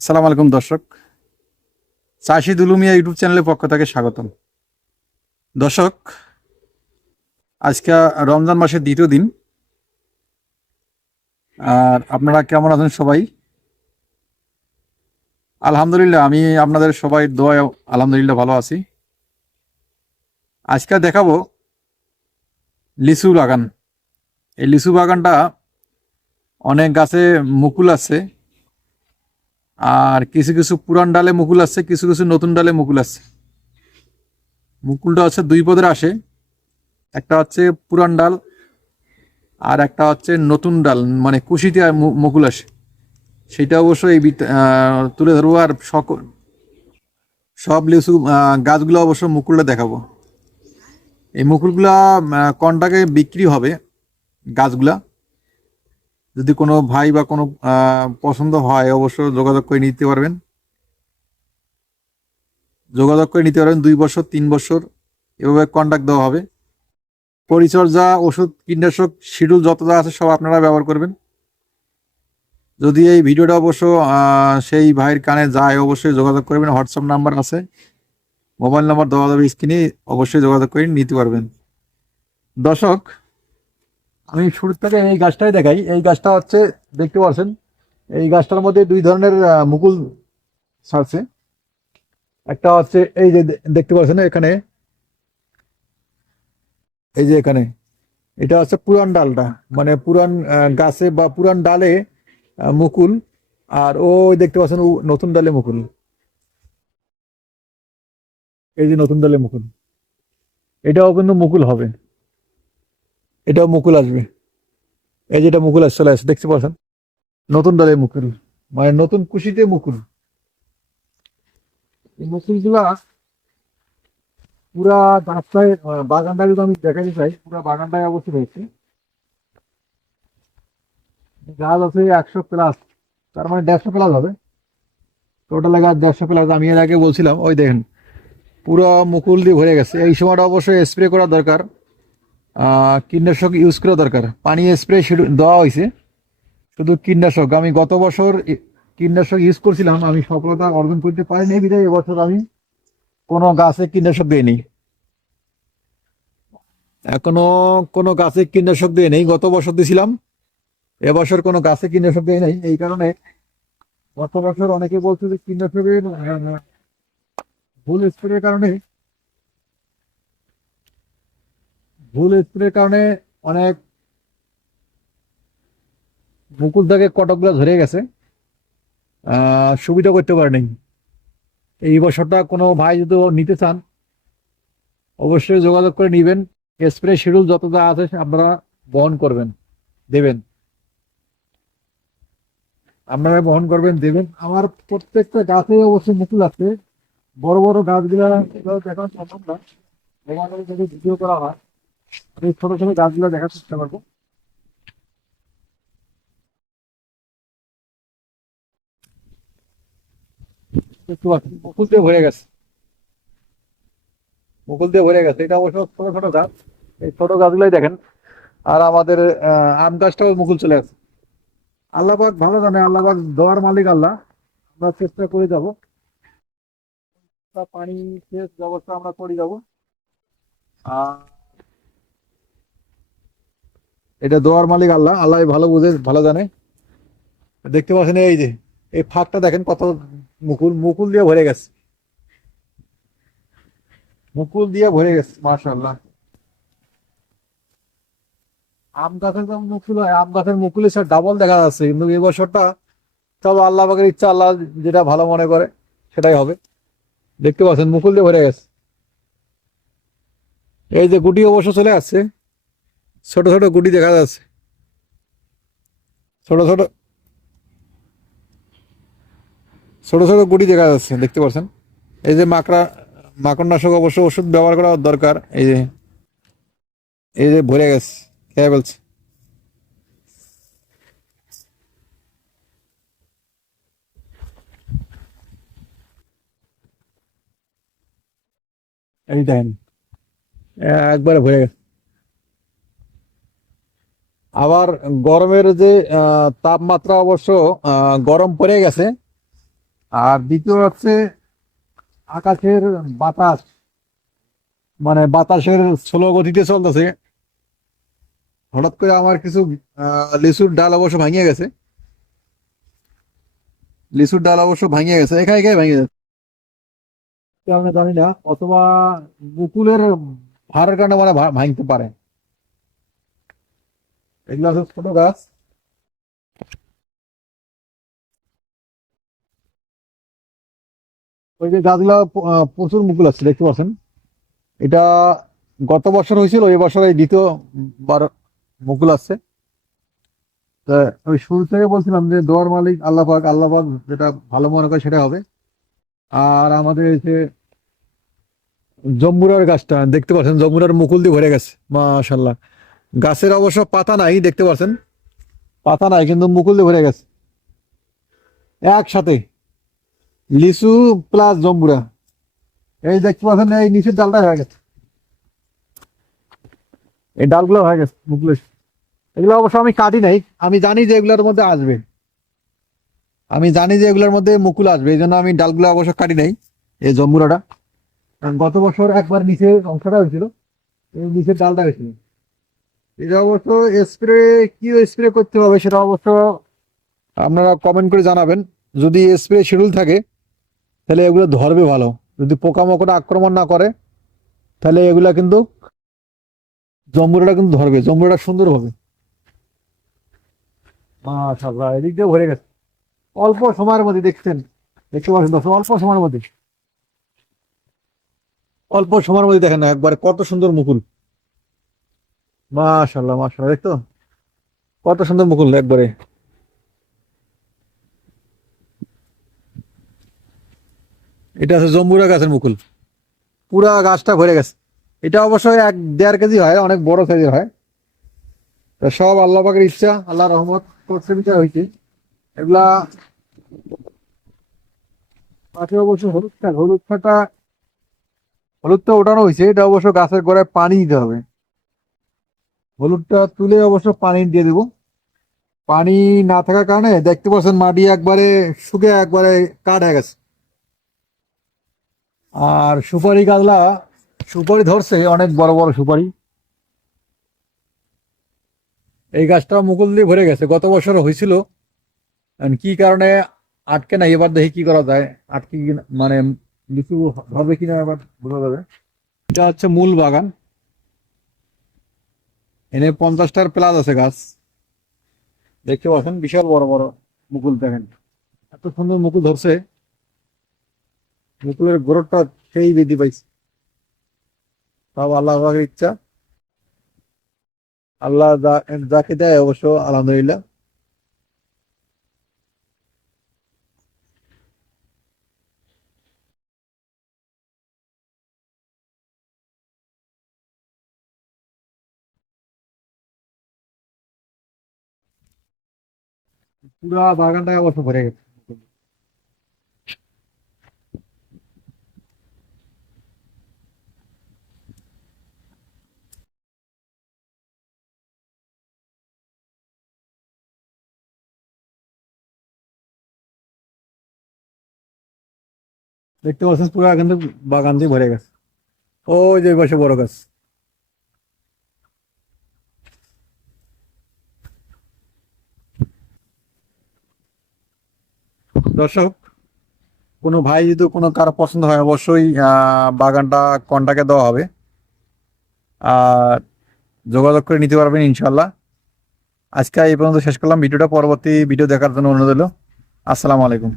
সালাম আলাইকুম দর্শক। চাষি দুলুমিয়া ইউটিউব চ্যানেলের পক্ষ থেকে স্বাগতম। দর্শক, আজকে রমজান মাসের দ্বিতীয় দিন। আর আপনারা কেমন আছেন সবাই? আলহামদুলিল্লাহ, আমি আপনাদের সবাই দোয়া আলহামদুলিল্লাহ ভালো আছি। আজকে দেখাবো লিচু বাগান। এই লিচু বাগানটা অনেক গাছে মুকুল আছে। আর কিছু কিছু পুরান ডালে মুকুল আসছে, কিছু কিছু নতুন ডালে মুকুল আসছে। মুকুলটা হচ্ছে দুই পদের আসে। একটা হচ্ছে পুরান ডাল আর একটা হচ্ছে নতুন ডাল মানে কুশিতে মুকুল আসে। সেটা অবশ্য এই তুলে ধরবো আর সকল, সব লিচু গাছগুলো অবশ্য মুকুলটা দেখাবো। এই মুকুলগুলা কন্টাকে বিক্রি হবে গাছগুলা। যদি কোনো ভাই বা কোনো পছন্দ হয়, অবশ্য যোগাযোগ করে নিতে পারবেন। যোগাযোগ করে নিতে পারবেন দুই বছর, তিন বছর, এভাবে কন্ট্যাক্ট দেওয়া হবে। পরিচর্যা, ওষুধ, কীটনাশক শিডিউল যত যা আছে সব আপনারা ব্যবহার করবেন। যদি এই ভিডিওটা অবশ্য সেই ভাইয়ের কানে যায়, অবশ্যই যোগাযোগ করবেন। হোয়াটসঅ্যাপ নাম্বার আছে। মোবাইল নাম্বার দেওয়া যাবে স্ক্রিনে, অবশ্যই যোগাযোগ করে নিতে পারবেন। দর্শক আমি শুরু থেকে এই গাছটাই দেখাই। এই গাছটা হচ্ছে, দেখতে পাচ্ছেন এই গাছটার মধ্যে দুই ধরনের মুকুল ছাড়ছে। একটা হচ্ছে এই যে দেখতে পাচ্ছেন এখানে, এই যে এখানে, এটা হচ্ছে পুরান ডালটা। মানে পুরান গাছে বা পুরান ডালে মুকুল, আর ওই দেখতে পাচ্ছেন ও নতুন ডালে মুকুল। এই যে নতুন ডালে মুকুল। এটাও কিন্তু মুকুল হবে। এটাও মুকুল আসবে। এই যেটা মুকুল আসছে, চলে আসছে, দেখতে পাচ্ছেন? নতুন ডালে মুকুল। মানে নতুন কুশিতে মুকুল। মুকুলগুলা পুরা গাছটায় বাগানটা যদি আমি দেখাতে চাই, পুরা বাগানটায় অবস্থিত হয়েছে। গাছ আছে একশো প্লাস, তার মানে দেড়শো প্লাস হবে। টোটাল গাছ দেড়শো প্লাস, আমি এর আগে বলছিলাম, ওই দেখেন, পুরো মুকুল দিয়ে ভরে গেছে। এই সময়টা অবশ্যই স্প্রে করা দরকার। কীটনাশক ইউজ করা দরকার। পানি স্প্রে দেওয়া হয়েছে। শুধু কীটনাশক। আমি গত বছর কীটনাশক ইউজ করছিলাম। আমি সফলতা অর্জন করতে পারিনি বিধায় এবছর আমি কোনো গাছে কীটনাশক দিইনি। এখনও কোনো গাছে কীটনাশক দিয়ে নেই গত বছর দিয়েছিলাম এবছর কোনো গাছে কীটনাশক দিয়ে নেই। এই কারণে গত বছর অনেকে বলছে যে কীটনাশকের ভুল স্প্রের কারণে ভুল স্প্রের কারণে অনেক মুকুল থেকে কটকগুলো ধরে গেছে। সুবিধা করতে পারেনি। এই বছরটা কোনো ভাই যদি নিতে চান, অবশ্যই যোগাযোগ করে নিবেন। স্প্রে শিডিউল যত যা আছে আপনারা বহন করবেন, দেবেন। আপনারা বহন করবেন, দেবেন। আমার প্রত্যেকটা গাছে অবশ্যই মুকুল আছে। বড় বড় গাছগুলা দেখানো সম্ভব না। ভিডিও করা হয় আমি ছোট ছোট গাছগুলো দেখার চেষ্টা করব। আছে, মুকুল দিয়ে ভরে গেছে। মুকুল দিয়ে ভরে গেছে। এটা অবশ্য ছোট ছোট গাছ। এই ছোট গাছগুলোই দেখেন। আর আমাদের আম গাছটাও মুকুল চলে আসে। আল্লাহ পাক ভালো জানে আল্লাহ পাক দেওয়ার মালিক আল্লাহ। আমরা চেষ্টা করে যাব। পানি সেচ ব্যবস্থা আমরা করে যাব। আর এটা দোয়ার মালিক আল্লাহ। আল্লাহ ভালো বুঝে, ভালো জানে। দেখতে পাচ্ছেন এই যে, এই ফাঁকটা দেখেন কত মুকুল মুকুল দিয়ে ভরে গেছে। মুকুল দিয়ে ভরে গেছে, মাশাআল্লাহ। আম গাছের যেমন মুকুল হয়, আম গাছের মুকুলের সাথে ডাবল দেখা যাচ্ছে। কিন্তু এই বছরটা তবে আল্লাহ পাকের ইচ্ছা, আল্লাহ যেটা ভালো মনে করে, সেটাই হবে। দেখতে পাচ্ছেন মুকুল দিয়ে ভরে গেছে। এই যে গুটি অবশ্য চলে আসছে। ছোট ছোট গুটি দেখা যাচ্ছে। ছোট ছোট ছোট ছোট গুটি দেখা যাচ্ছে, দেখতে পাচ্ছেন? এই যে মাকড়া, মাকড়নাশক অবশ্য ওষুধ ব্যবহার করা দরকার, এই যে এই যে ভরে গেছে, খেয়ে ফেলছে। এই দেখেন, একবারে ভরে গেছে। আবার গরমের যে তাপমাত্রা অবশ্য গরম পড়ে গেছে। আর দ্বিতীয় হচ্ছে আকাশের বাতাস। মানে বাতাসের স্লো গতিতে চলতেছে। হঠাৎ করে আমার কিছু লিচুর ডাল অবশ্য ভাঙিয়ে গেছে। লিচুর ডাল অবশ্য ভাঙিয়ে গেছে। এখানে এখানে ভাঙিয়ে গেছে? আমি জানি না। অথবা মুকুলের ভারের কারণে মানে ভাঙতে পারে। এগুলো আছে ছোট গাছ ওই যে গাছগুলো প্রচুর মুকুল আছে, দেখতে পাচ্ছেন? এটা গত বছর হয়েছিল এই বছর এই দ্বিতীয় বার মুকুল আসছে। তা আমি শুরু থেকে বলছিলাম যে, দোয়ার মালিক, আল্লাহ পাক আল্লাহ পাক যেটা ভালো মনে করে সেটা হবে। আর আমাদের যে জম্বুরার গাছটা, দেখতে পাচ্ছেন জম্বুরার মুকুল দিয়ে ভরে গেছে মাশাল্লাহ গাছের অবশ্য পাতা নাই, দেখতে পাচ্ছেন পাতা নাই, কিন্তু মুকুল দিয়ে ভরে গেছে। একসাথে। লিচু প্লাস জম্বুরা। এই দেখতে পাচ্ছেন, এই নিচের ডালটা হয়ে গেছে। এই ডালগুলো হয়ে গেছে মুকুলের এগুলো অবশ্য আমি কাটি নাই, আমি জানি যে এগুলোর মধ্যে আসবে। আমি জানি যে এগুলোর মধ্যে মুকুল আসবে, এই জন্য আমি ডালগুলো অবশ্য কাটি নাই, এই জম্বুরাটা। গত বছর একবার নিচের অংশটা হয়েছিল, এই নিচের ডালটা হয়েছিল। এটা অবশ্য স্প্রে কি স্প্রে করতে হবে সেটা অবশ্য আপনারা কমেন্ট করে জানাবেন। যদি স্প্রে শিডিউল থাকে তাহলে এগুলো ধরবে ভালো। যদি পোকামাকড় আক্রমণ না করে তাহলে এগুলা কিন্তু জম্বুরাটা কিন্তু ধরবে জম্বুরাটা সুন্দর হবে। এদিক দিয়ে ভরে গেছে। অল্প সময়ের মধ্যে দেখছেন দেখতে পাচ্ছেন দর্শক অল্প সময়ের মধ্যে। অল্প সময়ের মধ্যে দেখেন একবারে কত সুন্দর মুকুল। মাশাআল্লাহ মাশাআল্লাহ। দেখতো কত সুন্দর মুকুল একবারে। এটা আছে জম্বুরা গাছের মুকুল। পুরা গাছটা ভরে গেছে। এটা অবশ্যই এক দেড় কেজি হয়, অনেক বড় সাইজের হয়। তা সব আল্লাহ পাকের ইচ্ছা আল্লাহ রহমত করছে বিচার হয়েছে। এগুলা পাশে অবশ্য হলুদ শাক হলুদ শাকটা হলুদটা ওঠানো হয়েছে। এটা অবশ্য গাছের গোড়ায় পানি দিতে হবে। হলুদটা তুলে অবশ্য পানি দিয়ে দেবো। পানি না থাকার কারণে দেখতে পাচ্ছেন মাটি একবারে শুকে, একবারে কাঠ হয়ে গেছে। আর সুপারি গাছলা, সুপারি ধরছে, অনেক বড় বড় সুপারি। এই গাছটা মুকুল দিয়ে ভরে গেছে। গত বছর হয়েছিল। কি কারণে আটকে না এবার দেখি কি করা যায়। আটকে মানে লিচু হবে কিনা এবার বোঝা যাবে। এটা হচ্ছে মূল বাগান। এনে পঞ্চাশটার প্লাস আছে গাছ। দেখতে পাচ্ছেন, বিশাল বড় বড় মুকুল দেখেন। এত সুন্দর মুকুল ধরছে। মুকুলের গোড়টা সেই বৃদ্ধি পাইছে। তাও আল্লাহ ইচ্ছা। আল্লাহ যাকে দেয় অবশ্য, আলহামদুলিল্লাহ। পুরা বাগানটা অবশ্য ভরে গেছে। দেখতে পাচ্ছেন পুরো কিন্তু বাগান দিয়ে ভরে গেছে। ওই যে ওই বড় গাছ। দর্শক, কোনো ভাই যদি কোনো কারও পছন্দ হয়, অবশ্যই বাগানটা কন্টাকে দেওয়া হবে। আর যোগাযোগ করে নিতে পারবেন ইনশাল্লাহ আজকে এই পর্যন্ত শেষ করলাম। ভিডিওটা পরবর্তী ভিডিও দেখার জন্য অনুরোধ হলো আসসালামু আলাইকুম।